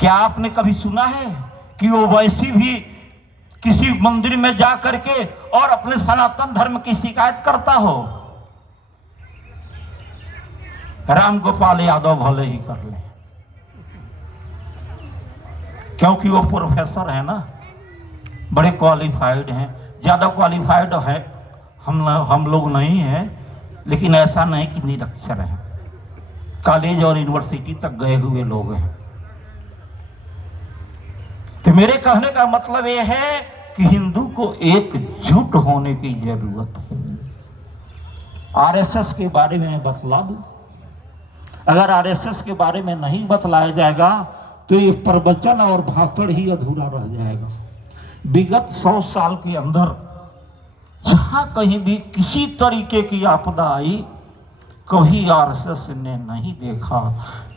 क्या आपने कभी सुना है कि वो वैसी भी किसी मंदिर में जा करके और अपने सनातन धर्म की शिकायत करता हो? राम गोपाल यादव भले ही कर ले, क्योंकि वो प्रोफेसर है ना, बड़े क्वालिफाइड हैं। ज्यादा क्वालिफाइड है हम लोग नहीं हैं, लेकिन ऐसा नहीं कि निरक्षर हैं, कॉलेज और यूनिवर्सिटी तक गए हुए लोग हैं। तो मेरे कहने का मतलब यह है कि हिंदू को एकजुट होने की जरूरत है। आरएसएस के बारे में बतला दूं, अगर आरएसएस के बारे में नहीं बतलाया जाएगा तो ये प्रवचन और भाषण ही अधूरा रह जाएगा। विगत 100 साल के अंदर जहां कहीं भी किसी तरीके की आपदा आई, कभी आरएसएस ने नहीं देखा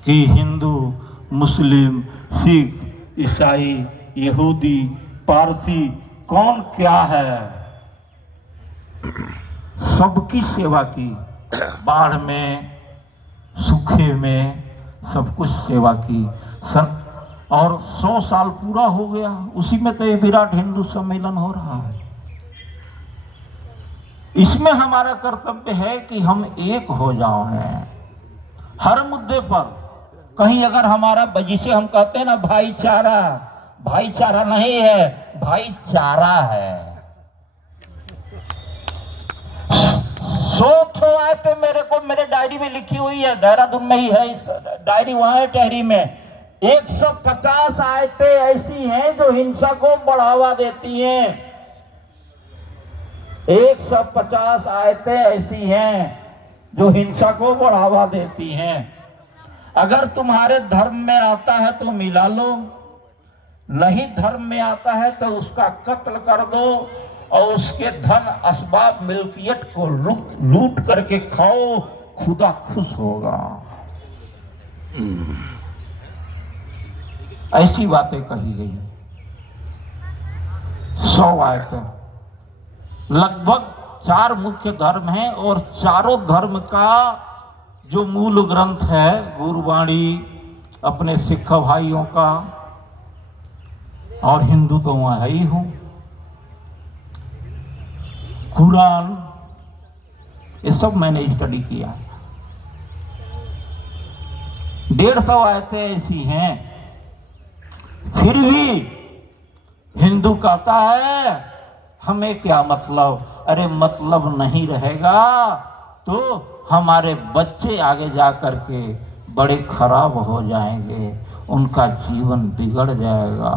कि हिंदू, मुस्लिम, सिख, ईसाई, यहूदी, पारसी कौन क्या है, सबकी सेवा की। बाढ़ में, सूखे में, सब कुछ सेवा की। और 100 साल पूरा हो गया, उसी में तो ये विराट हिंदू सम्मेलन हो रहा है। इसमें हमारा कर्तव्य है कि हम एक हो जाएं हर मुद्दे पर। कहीं अगर हमारा, जिसे हम कहते हैं ना भाईचारा, भाईचारा नहीं है, भाईचारा है। 100 आयतें मेरे को मेरे डायरी में लिखी हुई है, देहरादून में ही है इस डायरी, वहां है टहरी में। 150 आयतें ऐसी हैं जो हिंसा को बढ़ावा देती हैं। 150 आयतें ऐसी हैं जो हिंसा को बढ़ावा देती हैं। अगर तुम्हारे धर्म में आता है तो मिला लो, नहीं धर्म में आता है तो उसका कत्ल कर दो और उसके धन, असबाब, मिल्कियत को लूट करके खाओ, खुदा खुश होगा। ऐसी बातें कही गई। 100 आयतें, लगभग 4 मुख्य धर्म हैं और चारों धर्म का जो मूल ग्रंथ है, गुरबाणी अपने सिख भाइयों का, और हिंदू तो वहां है ही हूं, कुरान, ये सब मैंने स्टडी किया। 150 आयतें ऐसी हैं, फिर भी हिंदू कहता है हमें क्या मतलब। अरे मतलब नहीं रहेगा तो हमारे बच्चे आगे जा करके बड़े खराब हो जाएंगे, उनका जीवन बिगड़ जाएगा।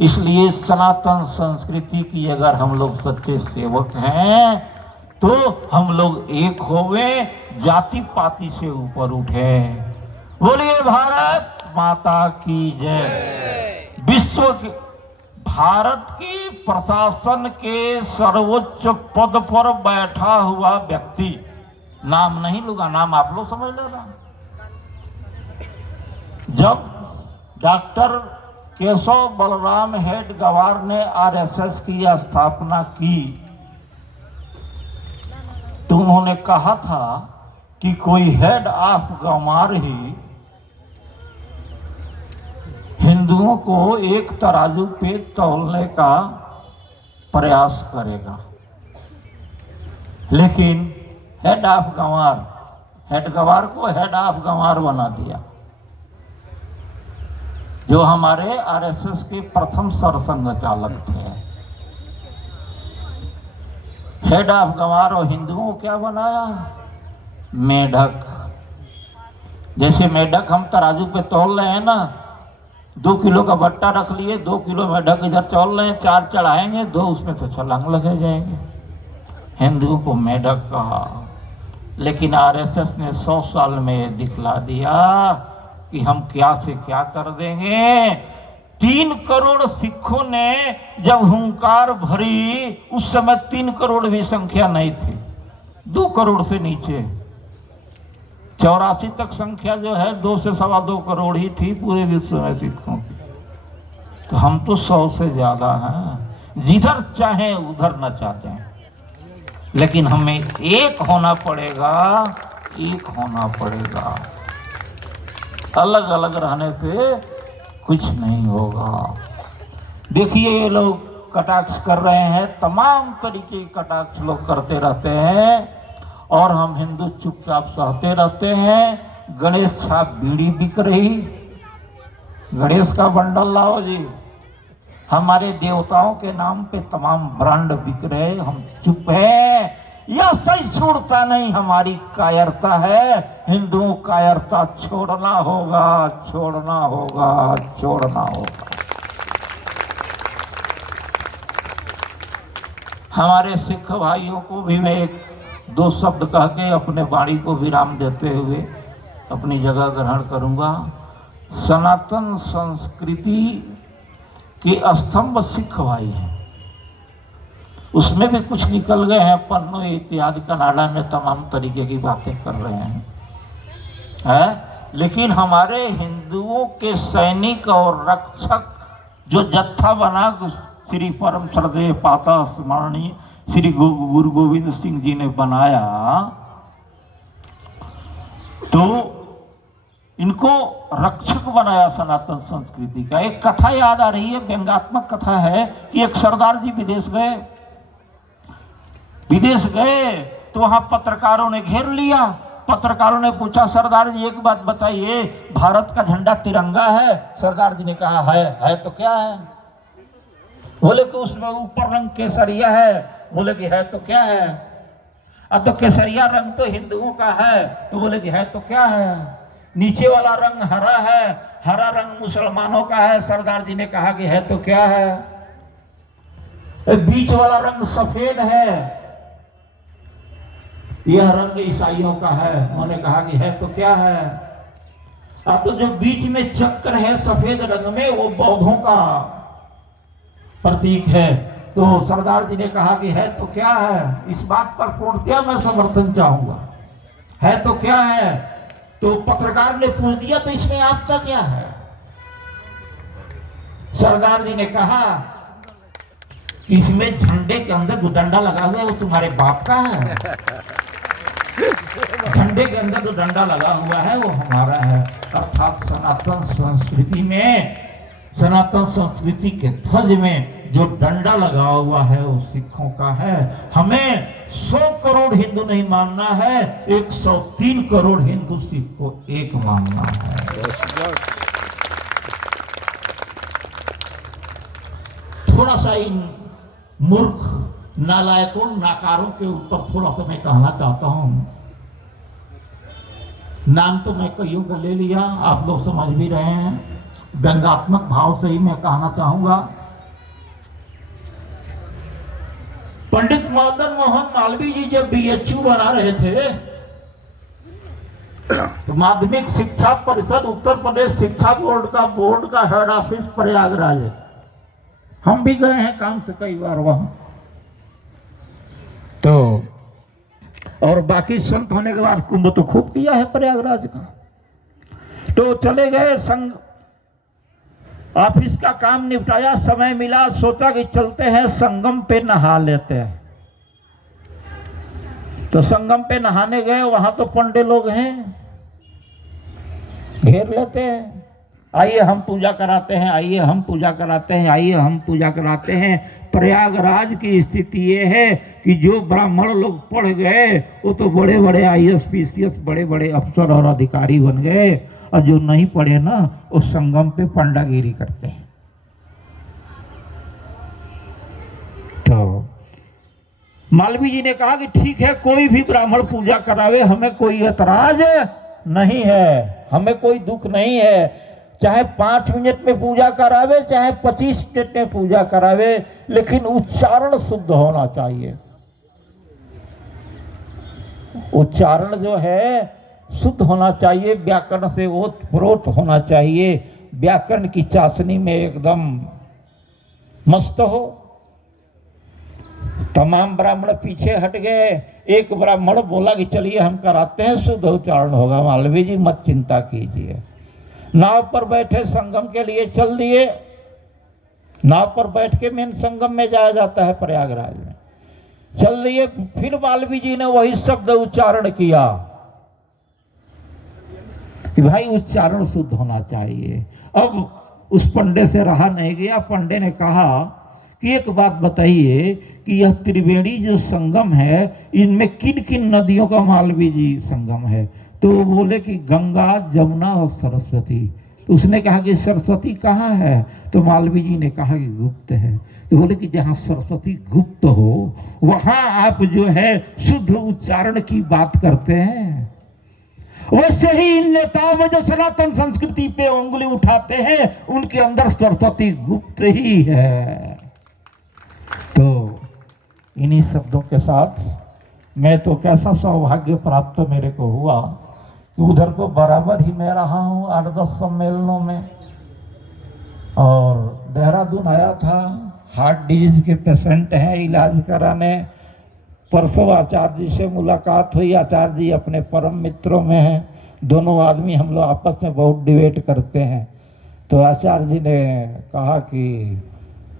इसलिए सनातन संस्कृति की अगर हम लोग सच्चे सेवक हैं तो हम लोग एक होवे, जाति पाति से ऊपर उठे। बोलिए भारत माता की जय। विश्व के, भारत की प्रशासन के सर्वोच्च पद पर बैठा हुआ व्यक्ति, नाम नहीं लूंगा, नाम आप लोग समझ लेना। जब डॉक्टर केशव बलराम हेडगेवार ने आरएसएस की स्थापना की तो उन्होंने कहा था कि कोई हेड ऑफ गवार ही हिंदुओं को एक तराजू पे तौलने का प्रयास करेगा। लेकिन हेड ऑफ गवार, हेडगेवार को हेड ऑफ गवार बना दिया, जो हमारे आरएसएस के प्रथम सरसंघ चालक थे। हेड ऑफ गवार और हिंदुओं को क्या बनाया? मेढक। जैसे मेढक हम तराजू पे तौल रहे हैं ना, 2 किलो का बट्टा रख लिए, 2 किलो मेढक इधर तौल रहे हैं, 4 चढ़ाएंगे, 2 उसमें से छलांग लगे जाएंगे। हिंदुओं को मेढक कहा। लेकिन आरएसएस ने 100 साल में दिखला दिया कि हम क्या से क्या कर देंगे। 3 करोड़ सिखों ने जब हुंकार भरी, उस समय 3 करोड़ भी संख्या नहीं थी, 2 करोड़ से नीचे। 84 तक संख्या जो है 2 से 2.25 करोड़ ही थी पूरे विश्व में सिखों की। तो हम तो 100 से ज्यादा हैं, जिधर चाहें उधर न चाहते हैं। लेकिन हमें एक होना पड़ेगा, एक होना पड़ेगा। अलग अलग रहने से कुछ नहीं होगा। देखिए ये लोग कटाक्ष कर रहे हैं, तमाम तरीके के कटाक्ष लोग करते रहते हैं और हम हिंदू चुपचाप सहते रहते हैं। गणेश छाप बीड़ी बिक रही, गणेश का बंडल लाओ जी। हमारे देवताओं के नाम पे तमाम ब्रांड बिक रहे, हम चुप हैं। यह सही छोड़ता नहीं, हमारी कायरता है। हिंदुओं कायरता छोड़ना होगा, छोड़ना होगा, छोड़ना होगा। हमारे सिख भाइयों को भी मैं एक दो शब्द कह के अपने वाणी को विराम देते हुए अपनी जगह ग्रहण करूंगा। सनातन संस्कृति के स्तंभ सिख भाई हैं, उसमें भी कुछ निकल गए हैं, पन्नो इत्यादि कनाडा में तमाम तरीके की बातें कर रहे हैं, लेकिन हमारे हिंदुओं के सैनिक और रक्षक जो जत्था बना श्री परम श्रद्धेय पाता स्मरणीय श्री गुरु गोविंद सिंह जी ने बनाया, तो इनको रक्षक बनाया सनातन संस्कृति का। एक कथा याद आ रही है, व्यंग्यात्मक कथा है कि एक सरदार जी विदेश गए तो वहां पत्रकारों ने घेर लिया। पत्रकारों ने पूछा, सरदार जी एक बात बताइए, भारत का झंडा तिरंगा है? सरदार जी ने कहा है तो क्या है? बोले कि उसमें ऊपर रंग केसरिया है। बोले कि है तो क्या है? अब तो केसरिया रंग तो हिंदुओं का है। तो बोले कि है तो क्या है? नीचे वाला रंग हरा है, हरा रंग मुसलमानों का है। सरदार जी ने कहा कि है तो क्या है? बीच वाला रंग सफेद है, यह रंग ईसाइयों का है। उन्होंने कहा कि है तो क्या है? अब तो जो बीच में चक्र है सफेद रंग में, वो बौद्धों का प्रतीक है। तो सरदार जी ने कहा कि है तो क्या है? इस बात पर पूर्णतया मैं समर्थन चाहूंगा, है तो क्या है? तो पत्रकार ने पूछ दिया, तो इसमें आपका क्या है? सरदार जी ने कहा कि इसमें झंडे के अंदर जो डंडा लगा हुआ है वो तुम्हारे बाप का है, झंडे के अंदर जो डंडा लगा हुआ है वो हमारा है। अर्थात सनातन संस्कृति में, सनातन संस्कृति के ध्वज में जो डंडा लगा हुआ है वो सिखों का है। हमें 100 करोड़ हिंदू नहीं मानना है, 103 करोड़ हिंदू सिख को एक मानना है। थोड़ा सा इन मूर्ख नालायकों नाकारों के ऊपर थोड़ा सा मैं कहना चाहता हूं। नाम तो मैं कईयों का ले लिया, आप लोग समझ भी रहे हैं। व्यंग्यात्मक भाव से ही मैं कहना चाहूंगा। पंडित मदन मोहन मालवीय जी जब बीएचयू बना रहे थे तो माध्यमिक शिक्षा परिषद उत्तर प्रदेश शिक्षा बोर्ड का हेड ऑफिस प्रयागराज है। हम भी गए हैं काम से कई बार वहां। तो और बाकी संत होने के बाद कुंभ तो खूब किया है प्रयागराज का। तो चले गए, संघ ऑफिस का काम निपटाया, समय मिला, सोचा कि चलते हैं संगम पे नहा लेते हैं। तो संगम पे नहाने गए, वहां तो पंडे लोग हैं, घेर लेते हैं, आइए हम पूजा कराते हैं, आइए हम पूजा कराते हैं, आइए हम पूजा कराते हैं। प्रयागराज की स्थिति ये है कि जो ब्राह्मण लोग पढ़ गए वो तो बड़े बड़े IAS PCS बड़े बड़े अफसर और अधिकारी बन गए, और जो नहीं पढ़े ना वो संगम पे पंडागिरी करते हैं। तो मालवीय जी ने कहा कि ठीक है, कोई भी ब्राह्मण पूजा करावे, हमें कोई ऐतराज नहीं है, हमें कोई दुख नहीं है। चाहे 5 मिनट में पूजा करावे, चाहे 25 मिनट में पूजा करावे, लेकिन उच्चारण शुद्ध होना चाहिए। उच्चारण जो है शुद्ध होना चाहिए, व्याकरण से ओतप्रोत होना चाहिए, व्याकरण की चाशनी में एकदम मस्त हो। तमाम ब्राह्मण पीछे हट गए। एक ब्राह्मण बोला कि चलिए हम कराते हैं, शुद्ध उच्चारण होगा, मालवीय जी मत चिंता कीजिए। नाव पर बैठे, संगम के लिए चल दिए। नाव पर बैठ के मेन संगम में जाया जाता है प्रयागराज में, चल दिए। फिर मालवीय जी ने वही शब्द उच्चारण किया कि भाई उच्चारण शुद्ध होना चाहिए। अब उस पंडे से रहा नहीं गया। पंडे ने कहा कि एक बात बताइए कि यह त्रिवेणी जो संगम है, इनमें किन किन नदियों का मालवीय जी संगम है? तो वो बोले कि गंगा, जमुना और सरस्वती। तो उसने कहा कि सरस्वती कहाँ है? तो मालवीय जी ने कहा कि गुप्त है। तो बोले कि जहाँ सरस्वती गुप्त हो वहाँ आप जो है शुद्ध उच्चारण की बात करते हैं। वैसे ही इन नेताओं में जो सनातन संस्कृति पे उंगली उठाते हैं उनके अंदर सरस्वती गुप्त ही है। तो इन्हीं शब्दों के साथ मैं तो कैसा सौभाग्य प्राप्त मेरे को हुआ कि उधर तो बराबर ही मैं रहा हूँ 8-10 सम्मेलनों में, और देहरादून आया था, हार्ट डिजीज के पेशेंट हैं, इलाज कराने। परसों आचार्य जी से मुलाकात हुई। आचार्य जी अपने परम मित्रों में हैं, दोनों आदमी हम लोग आपस में बहुत डिबेट करते हैं। तो आचार्य जी ने कहा कि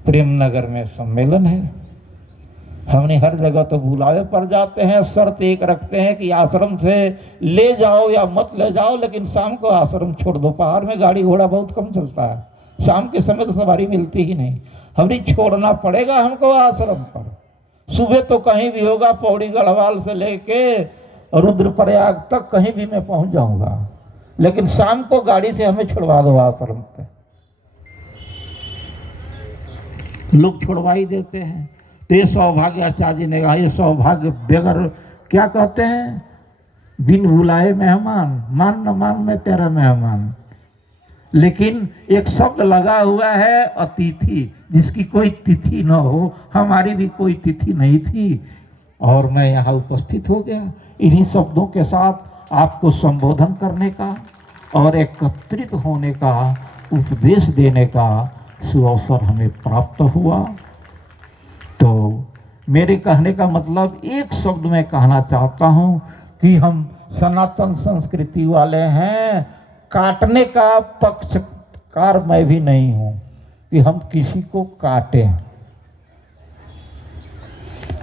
प्रेम नगर में सम्मेलन है। हमने हर जगह तो बुलावे पर जाते हैं, शर्त एक रखते हैं कि आश्रम से ले जाओ या मत ले जाओ, लेकिन शाम को आश्रम छोड़ दो। पहाड़ में गाड़ी घोड़ा बहुत कम चलता है, शाम के समय तो सवारी मिलती ही नहीं। हमने छोड़ना पड़ेगा हमको आश्रम पर। सुबह तो कहीं भी होगा, पौड़ी गढ़वाल से लेके रुद्रप्रयाग तक कहीं भी मैं पहुंच जाऊंगा, लेकिन शाम को गाड़ी से हमें छुड़वा दो आश्रम पे। लोग छुड़वा ही देते हैं। तो ये सौभाग्य, आचार्य जी ने कहा, ये सौभाग्य बेगर क्या कहते हैं, बिन बुलाए मेहमान, मान न मान मैं तेरा मेहमान। लेकिन एक शब्द लगा हुआ है अतिथि, जिसकी कोई तिथि न हो। हमारी भी कोई तिथि नहीं थी और मैं यहाँ उपस्थित हो गया। इन्हीं शब्दों के साथ आपको संबोधन करने का और एकत्रित होने का, उपदेश देने का सुअवसर हमें प्राप्त हुआ। तो मेरे कहने का मतलब एक शब्द में कहना चाहता हूँ कि हम सनातन संस्कृति वाले हैं। काटने का पक्षकार मैं भी नहीं हूं कि हम किसी को काटें,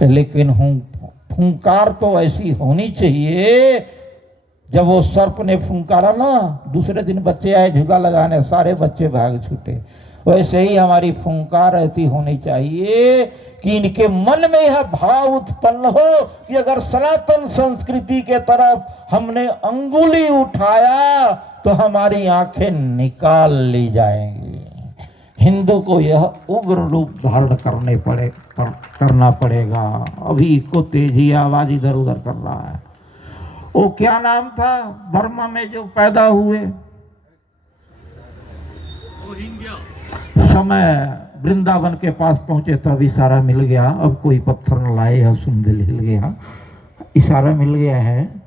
लेकिन फुंकार तो ऐसी होनी चाहिए। जब वो सर्प ने फुंकारा ना, दूसरे दिन बच्चे आए झूला लगाने, सारे बच्चे भाग छूटे। वैसे ही हमारी फुंकार ऐसी होनी चाहिए कि इनके मन में यह भाव उत्पन्न हो कि अगर सनातन संस्कृति के तरफ हमने अंगुली उठाया तो हमारी आंखें निकाल ली जाएंगी। हिंदू को यह उग्र रूप धारण करना पड़ेगा। अभी को तेजी आवाज इधर उधर कर रहा है। वो क्या नाम था बर्मा में जो पैदा हुए, समय वृंदावन के पास पहुंचे तब इशारा मिल गया। अब कोई पत्थर न लाए, यह सुंदर हिल गया, इशारा मिल गया है।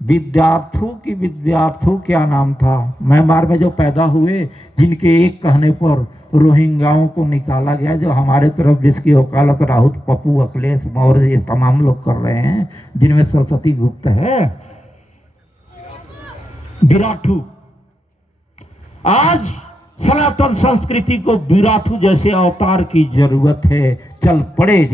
विद्यार्थू क्या नाम था, म्यांमार में जो पैदा हुए, जिनके एक कहने पर रोहिंग्याओं को निकाला गया, जो हमारे तरफ जिसकी वकालत राहुत, पप्पू, अखिलेश मौर्य ये तमाम लोग कर रहे हैं, जिनमें सरस्वती गुप्त है। विराठू। आज सनातन संस्कृति को विराठू जैसे अवतार की जरूरत है। चल पड़े।